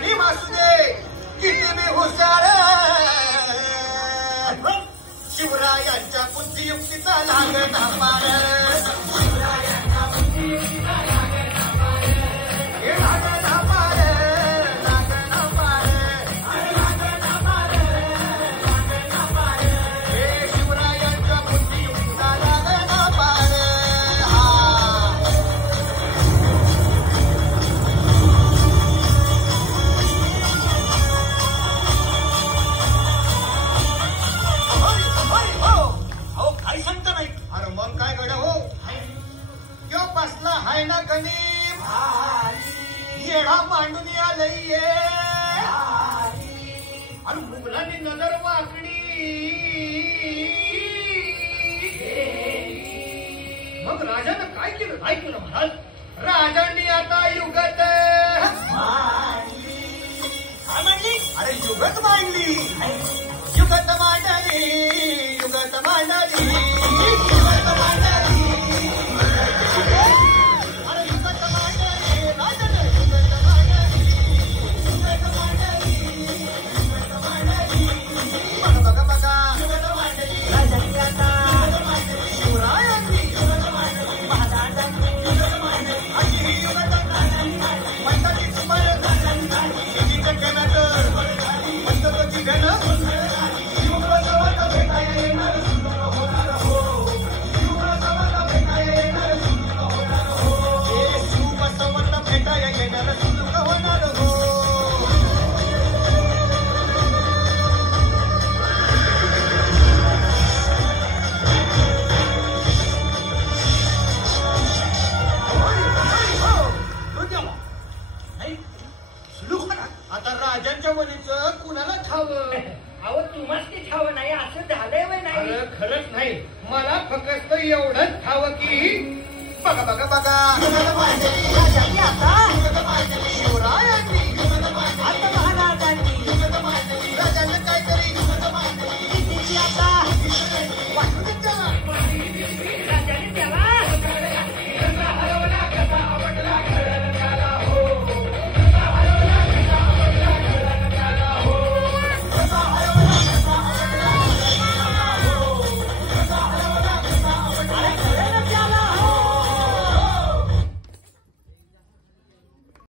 गणिम असू दे किती मी हुशार शिवरायांच्या बुद्धियुक्तीचा लागत पार मांडून आलंय आणि मुघलांनी नजर वाकडी मग राजानं काय केलं ऐकलं महाराज राजांनी आता युगत काय मांडली अरे युगत मांडली युगत मांडली युगत मांडली युगत मांडली एवढंच ठावं की बघा बघा बघा शिवराय